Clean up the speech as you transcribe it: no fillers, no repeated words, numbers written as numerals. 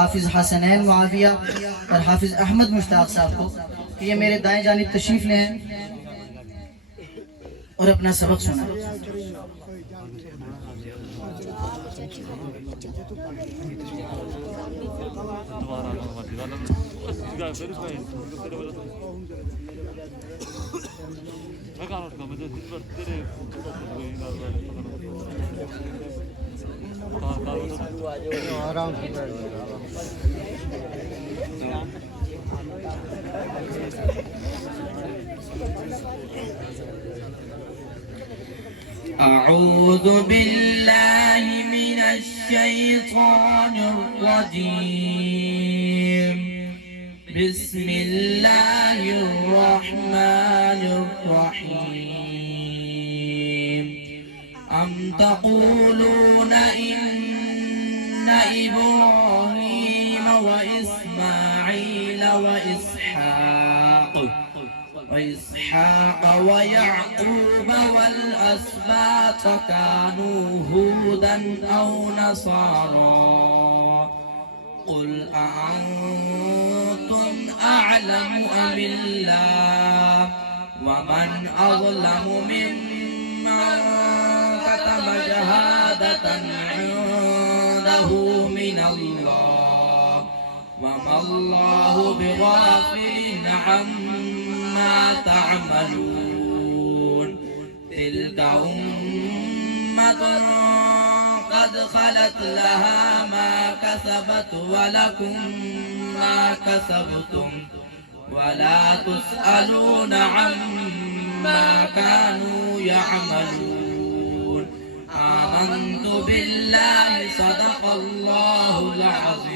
हाफिज हसनैन मुआविया और हाफिज अहमद मुश्ताक साहब को कि ये मेरे दाएं जानिब तशरीफ ले हैं और अपना सबक सुना। आराम से أعوذ بالله من الشيطان الرجيم. بسم الله الرحمن الرحيم. أم تقولون إن إبراهيم وإسماعيل وإسحاق ويعقوب والأسباط كانوا هودا أو نصارى قل أأنتم أعلم أم الله ومن أظلم ممن كتم شهادة عنده من الله وما الله بغافل عما تعملون. تلك أمة قد خلت لها ما كسبت ولكم ما كسبتم ولا تسألون عما كانوا يعملون. آمنت بالله صدق الله العظيم.